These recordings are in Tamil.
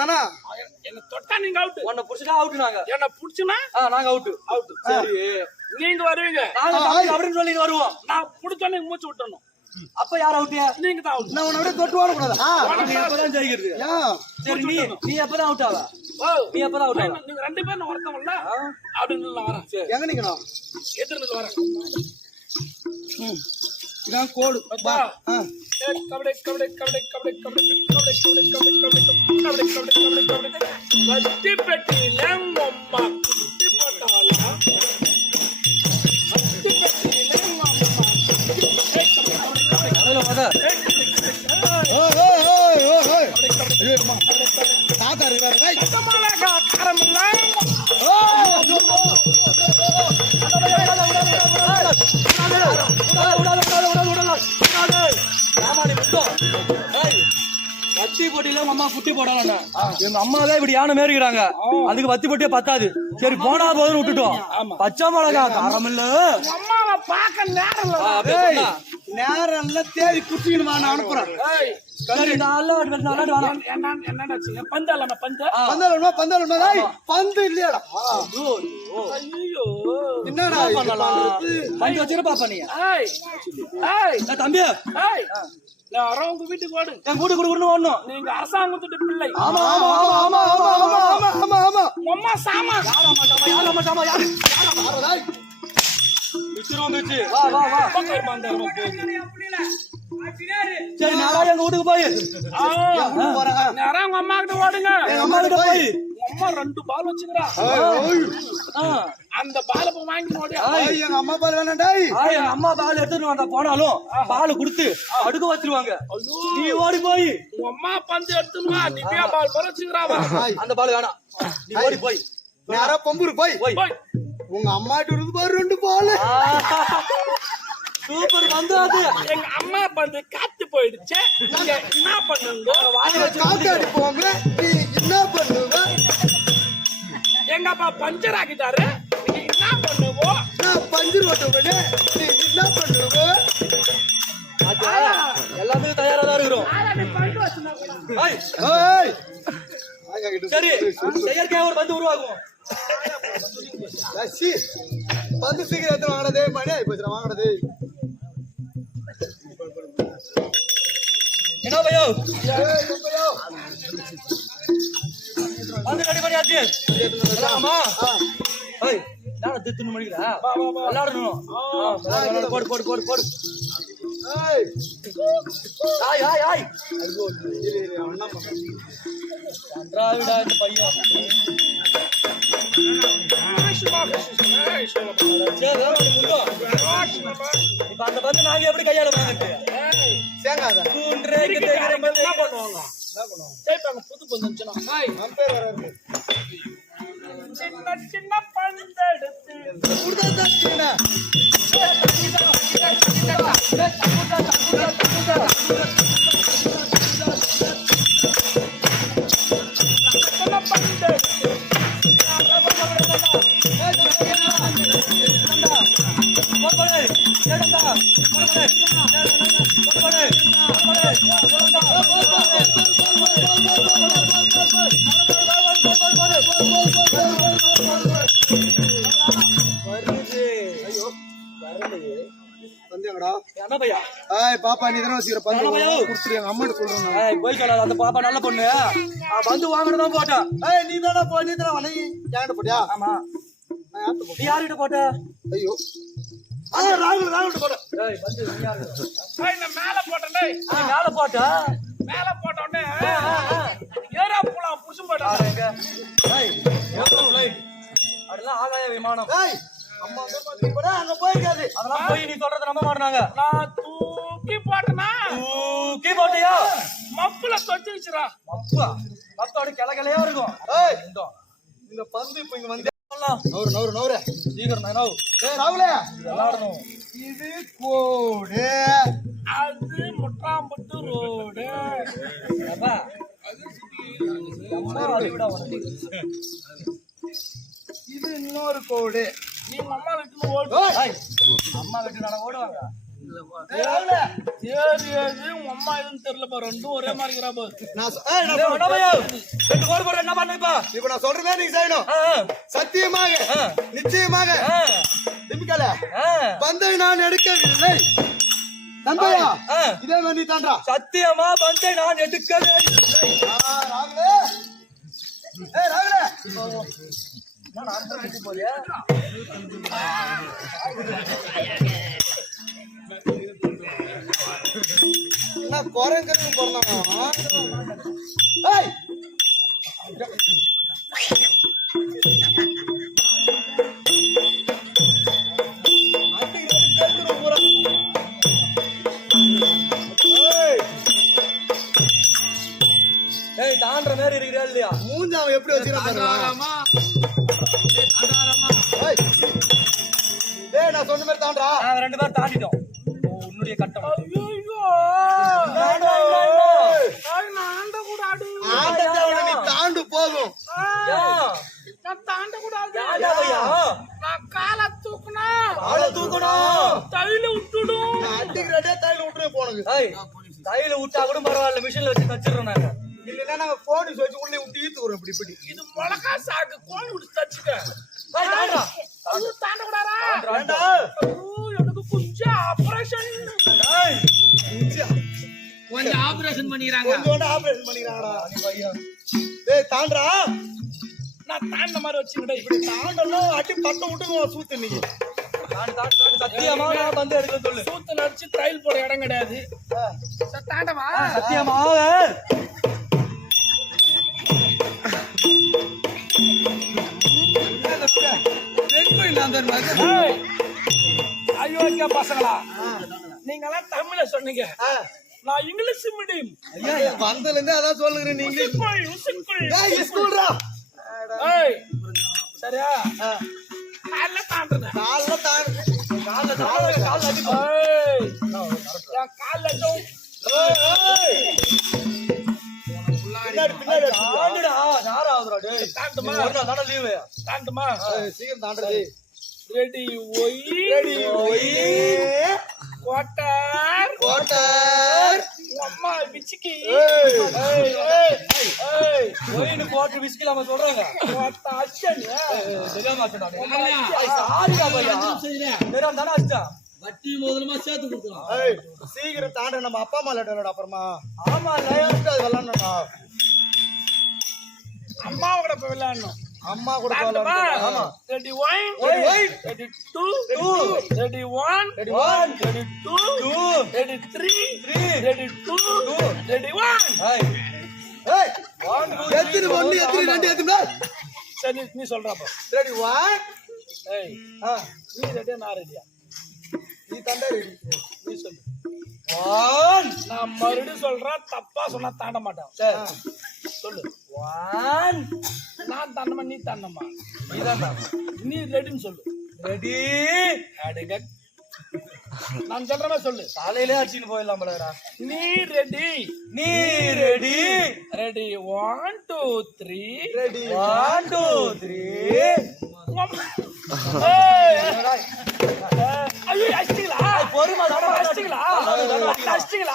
தானா? என்ன தொட்டா நீங்க அவுட். உன்னை புடிச்சா அவுட். நாங்க என்ன புடிச்சுனா நாங்க அவுட். சரி நீங்க வருவீங்க. அப்படின்னு சொல்லி வருவோம். நான் புடிச்சோன்னே மூச்சு விட்டணும். அப்ப யார் அவுட்? நீங்க தான் அவுட். நான் உன்னை விட தொட்டு வாட கூடாதா? நீ எப்பதான் ஜெயிக்கிறது? சரி நீ எப்பதான் அவுட் ஆவ? நீ எப்பதான் அவுட் ஆவ? நீங்க ரெண்டு பேரும் ஒருத்தவங்கள அப்படின்னு நான் வரேன். சரி எங்க நிக்கணும்? எதிர்ல வரேன். இதான் கோடு. பா கபடி கபடி கபடி கபடி கபடி கபடி கபடி கபடி கபடி கபடி கபடி கபடி கபடி வத்தி பெட்டியில அம்மா குட்டி போட்டாளா? வத்தி பெட்டியில அம்மா அதுல வத தாத்தா இருக்காரு. டேய் கமலகா கரமல வத்தி போட்டியில அம்மா குட்டி போடலாம். எங்க அம்மா தான் இப்படி யானை மேறிக்கிறாங்க. அதுக்கு வத்தி போட்டியே பத்தாது. சரி போனா போதுன்னு விட்டுட்டோம். பச்சை மிளகா காரம் இல்ல. அம்மாவை பார்க்க நேரம் நேரம் எல்லாம் தேடி குட்டிக்கணுமா? நான் அனுப்புறேன். சரி நல்லா வேணாம். என்னடாச்சு பந்து இல்லாம பந்து பந்தலமா பந்து இல்லையாடா? ஐயோ என்னடா பந்து வச்சிருப்பா பண்ணி தம்பி. யாரும் உங்க வீட்டுக்கு ஓடு. என் கூட்டு குடுக்கணும் ஓடணும். நீங்க அரசாங்கத்துட்டு பிள்ளை. ஆமா ஆமா ஆமா ஆமா ஆமா ஆமா ஆமா ஆமா. அம்மா சாமா யாரு வா வா வா. சரி நாளா எங்க வீட்டுக்கு போய் நேரம் உங்க அம்மா கிட்ட ஓடுங்க. எங்க அம்மா கிட்ட போய் அம்மா 2 பால் வச்சுக்கிறா. அந்த பால் போய் வாங்கி ஓடி. எங்க அம்மா பால் வேணாண்டா. எங்க அம்மா பால் எடுத்துட்டு வந்தா போனாலும் பால் கொடுத்து அடுக்க வச்சிருவாங்க. நீ ஓடி போய் உங்க அம்மா பந்து எடுத்துன்னு வா. திவ்யா பால் போல வச்சுக்கிறாவா? அந்த பால் வேணாம். நீ ஓடி போய் நேரா பம்பூர் போய் உங்க அம்மாட்டு இருந்து பாரு 2 பால். சூப்பர் பந்து அது. எங்க அம்மா பந்து காத்து போயிடுச்சு. நீங்க என்ன பண்ணுங்க? காத்தாடி போங்க. நீ என்ன பண்ணுவ? எங்க அப்பா பஞ்சர் ஆக்கிட்டாரு. நீங்க என்ன பண்ணுவோ? நான் பஞ்சர் ஓட்டுவேனே. நீ என்ன பண்ணுவ? எல்லாமே தயாரா தான் இருக்கிறோம். சரி செயற்கையா ஒரு பந்து உருவாகும். பந்து சீக்கிரம் வாங்கினதே மணி ஆயிப்போச்சு. வாங்கினது என்ன பையோ வந்து ரெடி பண்ணியாச்சு. ஆமா ஏய் நான் தித்துன்னு மணிக்குறா. விளையாடணும். போடு போடு போடு போடு. ஏய் ஹாய் ஹாய் ஹாய். ஐயோ அண்ணா அன்றாவிடா இந்த பையன். இப்ப அந்த பந்து நாங்க எப்படி கையாள போறாங்க? சேங்காத புது பந்து சின்ன சின்ன பந்து எடுத்து பாப்பா நீ தானே வச்சுக்கிற பந்து கொடுத்துரு. எங்க அம்மா சொல்றேன் போய் சொல்லாத. அந்த பாப்பா நல்ல பொண்ணு. பந்து வாங்கணும் போட்டா. நீ தானே போ. நீ தானே வலை யாண்ட போட்டியா? ஆமா நீ யார்கிட்ட போட்ட? ஐயோ ராகுல் போட. மேல போட்டே. மேல போட்டா மேல போட்ட உடனே ஏரா போலாம் புஷு போட்டாங்க. அதெல்லாம் ஆகாய விமானம். அம்மா அங்க போயிருக்காது. அதெல்லாம் போய் நீ சொல்றத நம்ப மாட்டாங்க. நான் தூக்கி போட்டனா? தூக்கி போட்டியா? மப்புல தொட்டு வச்சுரா. மத்தோட கிளகிளையா இருக்கும். இந்த பந்து இப்ப இங்க வந்து நவுரு சீக்கிரம் நவு. ராகுலே விளையாடணும். இது கோடு. அது முட்டாம்பட்டு ரோடு. இது இன்னொரு கோடு. நீங்க அம்மா வீட்டுல ஓடு. அம்மா வீட்டு நான் ஓடுவாங்க. ஏது உங்க அம்மா எதுவும் தெரியலப்பா ரெண்டும் ஒரே மாதிரி இருக்கிறாப்பா என்ன பண்ண இப்ப நான் சொல்றதே நீங்க செய்யணும் சத்தியமாக நிச்சயமாக திமிக்கல பந்தை நான் எடுக்கவில்லை தந்தையா இதே மாதிரி தாண்டா சத்தியமா பந்தை நான் எடுக்கவே இல்லை. ராகுலே ராகுலே என்ன குறைங்கிறது போறலாம் தாண்டற மாதிரி இருக்கிறா இல்லையா மூஞ்சி அவன் எப்படி வச்சுக்கிறான் டேய் நான் சொன்ன மாதிரி தாண்டா நாங்க 2 பேரும் தாண்டிட்டோம் உன்னுடைய கட்டம் ஐயோ ஆண்ட கூடாது நீ தாண்டு போதும் நான் தாண்ட கூடாது ஐயா நான் காலை தூக்கணும் தையில விட்டுடும் அடிக்கிறதே தையில விட்டுரு போனது தையில விட்டா கூட பரவாயில்ல மிஷின்ல வச்சு தச்சிடுறோம் நாங்க இல்லன்னா நாங்க போன் வச்சு உள்ளே விட்டு ஈத்துக்குறோம் இப்படி இப்படி இது மிளகா சாக்கு கோழி விட்டு தச்சுக்க ஐயோ தாண்ட கூடாதா எனக்கு கொஞ்சம் ஆபரேஷன் கொஞ்சம் ஆபரேஷன் பண்ணிக்கிறாங்க கொஞ்சோண்டு ஆபரேஷன் பண்ணிக்கிறாங்கடா டேய் தாண்டா நான் தாண்ட மாதிரி வச்சுக்கிட்டேன் இப்படி தாண்டணும் அடி பட்ட விட்டுங்க சூத்து நீங்க சத்தியமா நான் வந்து எடுக்க சொல்லு சூத்து நடிச்சு ட்ரையல் போட இடம் கிடையாது தாண்டவா சத்தியமா ஐயோ பசங்களா நீங்க எல்லாம் தமிழ சொன்னீங்க நான் இங்கிலீஷ் மீடியம் வந்ததுல இருந்து அதான் சொல்லுங்க நீங்க ஸ்கூல்ரா சரியா காலைல தாண்டுறேன் சீக்கிரம் தாண்டது ரெடி ஒய் கோட்டர் அம்மா விச்சிக்கி போட்டு விஸ்கிலாம சொல்றாங்க வட்டி முதலமா சேர்த்து கொடுக்கலாம் சீக்கிரம் தாண்ட நம்ம அப்பா அம்மா லெட்டர் அப்புறமா ஆமா அது விளாடணும்டா அம்மா கூட போய் விளையாடணும் அம்மா கூட ஆமா ready one ready two ready one ready two ready three ready two ready one எத்தனை ஒண்ணு எத்தனை ரெண்டு எத்தனை சரி நீ சொல்றப்ப ரெடி ஒன் ஏய் நீ ரெடியா நான் ரெடியா நீ தாண்டா ரெடி நீ சொல்லு ஒன் நான் மறுபடியும் சொல்றேன் தப்பா சொன்னா தாண்ட மாட்டேன் சொல்லு ஒன் நான் தாண்டமா நீ தாண்டமா நீதான் நீ ரெடின்னு சொல்லு ரெடி அடங்க நான் சொல்ற மாதிரி சொல்லு காலையிலே அடிச்சுன்னு போயிடலாம் போலடா நீ ரெடி நீ ரெடி ரெடி 1 2 3 ரெடி 1 2 3 ஐயோ அடிச்சிங்களா பொறுமா அடிச்சிங்களா அடிச்சிங்களா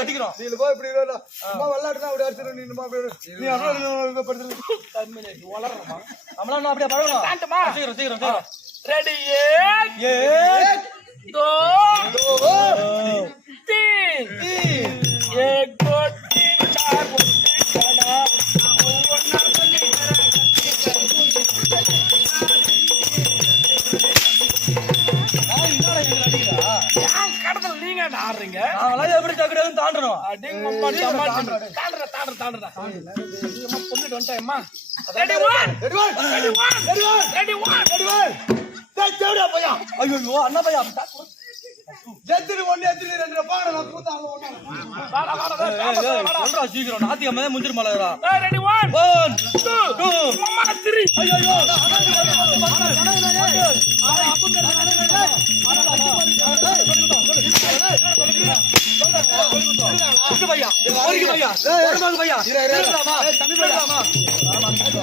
அடிக்கிறோம் நீ போய் இப்படி அம்மா விளையாடுனா அப்படி அடிச்சிடும் நீ நீ வளரணுமா நம்மளாம் அப்படியே பழகணும் தாண்டமா சீக்கிரம் சீக்கிரம் ரெடி ஏ दो तीन एक दो तीन चार खड़ा கடத்தல் நீங்க ஆடுறீங்க எப்படி டக்குனு தாண்டணும் பொண்ணுட்டு வந்துட்டேம்மா ready one ready one ready one ready one ready one போயா ஐயோ அண்ணா பையா எத்தனை ஒண்ணு எத்தனை ரெண்டு பாடம் சொல்றா சீக்கிரம் நாத்தியம்மா முஞ்சிரு மலரா ரெடி ஒன் 1 2 அம்மா 3 ஐயோ பையா பையா பையா